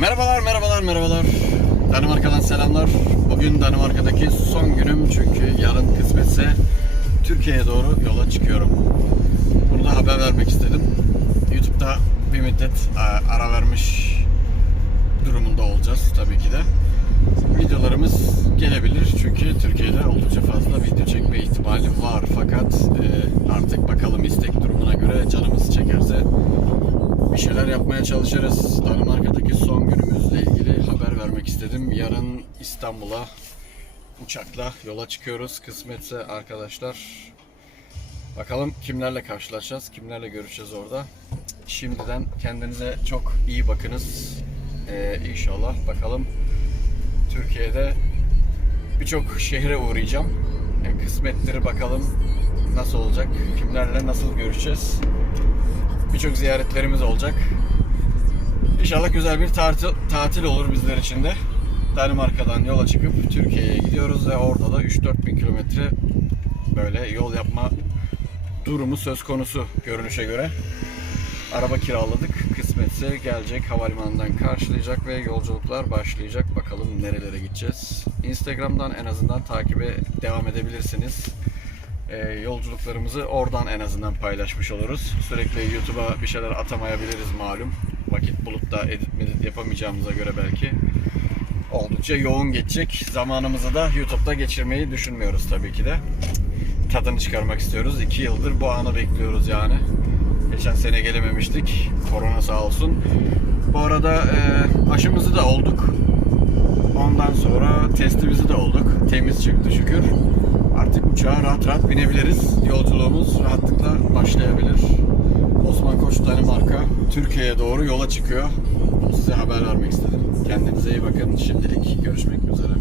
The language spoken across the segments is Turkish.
Merhabalar, merhabalar, merhabalar. Danimarka'dan selamlar. Bugün Danimarka'daki son günüm çünkü yarın kısmetse Türkiye'ye doğru yola çıkıyorum. Bunu da haber vermek istedim. YouTube'da bir müddet ara vermiş durumunda olacağız tabii ki de. Videolarımız gelebilir çünkü Türkiye'de oldukça fazla video çekme ihtimali var. Fakat e, artık bakalım istek durumuna göre canımız çekerse bir şeyler yapmaya çalışırız. Danimarka'daki son günümüzle ilgili haber vermek istedim. Yarın İstanbul'a uçakla yola çıkıyoruz. Kısmetse arkadaşlar. Bakalım kimlerle karşılaşacağız, kimlerle görüşeceğiz orada. Şimdiden kendinize çok iyi bakınız. Ee, inşallah bakalım Türkiye'de birçok şehre uğrayacağım. E, kısmetleri bakalım nasıl olacak, kimlerle nasıl görüşeceğiz. Birçok ziyaretlerimiz olacak. İnşallah güzel bir tatil, tatil olur bizler için de. Danimarka'dan yola çıkıp Türkiye'ye gidiyoruz ve orada da 3-4 bin kilometre böyle yol yapma durumu söz konusu görünüşe göre. Araba kiraladık. Kısmetse gelecek havalimanından karşılayacak ve yolculuklar başlayacak. Bakalım nerelere gideceğiz. Instagram'dan en azından takibe devam edebilirsiniz. Ee, yolculuklarımızı oradan en azından paylaşmış oluruz. Sürekli YouTube'a bir şeyler atamayabiliriz malum. Vakit bulup da edit yapamayacağımıza göre belki oldukça yoğun geçecek. Zamanımızı da YouTube'da geçirmeyi düşünmüyoruz tabii ki de. Tadını çıkarmak istiyoruz. İki yıldır bu anı bekliyoruz yani. Geçen sene gelememiştik. Korona sağ olsun. Bu arada e, aşımızı da olduk. Ondan sonra testimizi de olduk. Temiz çıktı şükür. Artık uçağa rahat rahat binebiliriz. Yolculuğumuz rahatlıkla başlayabilir. Osman Koç Danimarka Türkiye'ye doğru yola çıkıyor. Size haber vermek istedim. Kendinize iyi bakın. Şimdilik görüşmek üzere.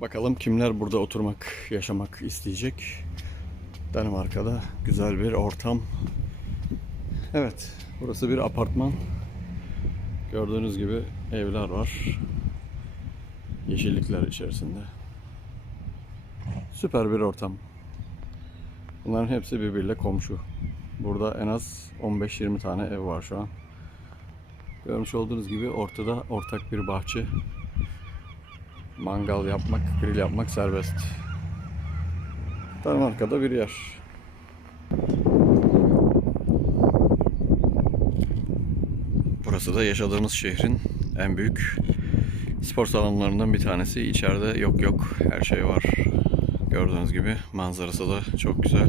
Bakalım kimler burada oturmak, yaşamak isteyecek. Danimarka'da güzel bir ortam. Evet, burası bir apartman. Gördüğünüz gibi evler var. Yeşillikler içerisinde. Süper bir ortam. Bunların hepsi birbiriyle komşu. Burada en az 15-20 tane ev var şu an. Görmüş olduğunuz gibi ortada ortak bir bahçe. Mangal yapmak, grill yapmak serbest. Danimarka'da bir yer. Burası da yaşadığımız şehrin en büyük spor salonlarından bir tanesi. İçeride yok yok her şey var. Gördüğünüz gibi manzarası da çok güzel.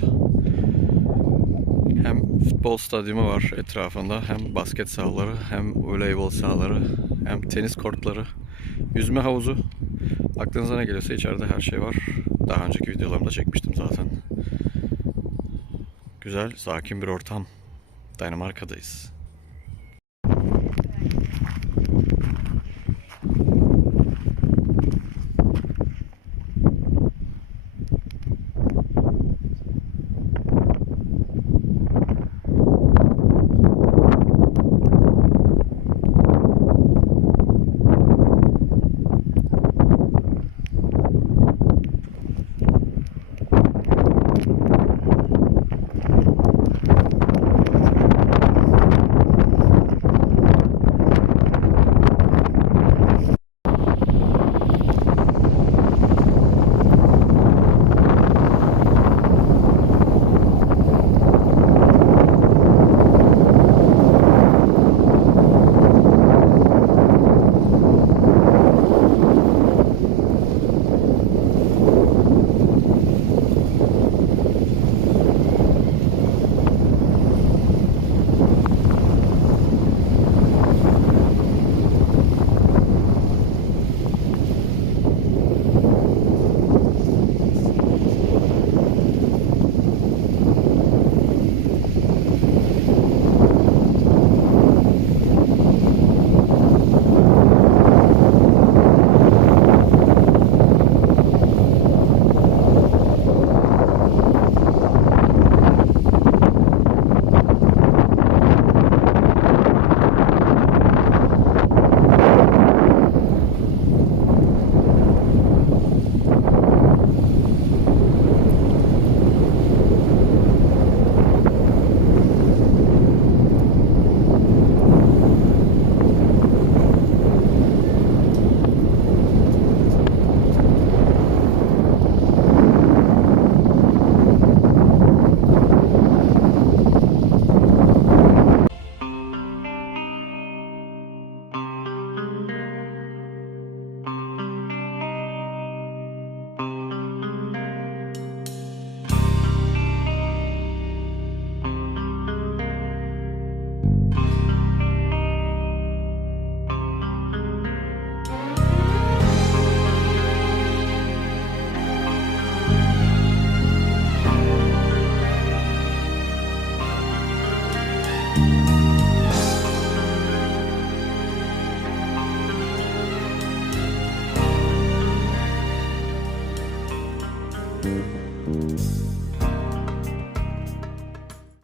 Hem futbol stadyumu var etrafında hem basket sahaları hem voleybol sahaları hem tenis kortları, yüzme havuzu. Aklınıza ne geliyorsa içeride her şey var. Daha önceki videolarımda çekmiştim zaten. Güzel, sakin bir ortam. Danimarka'dayız.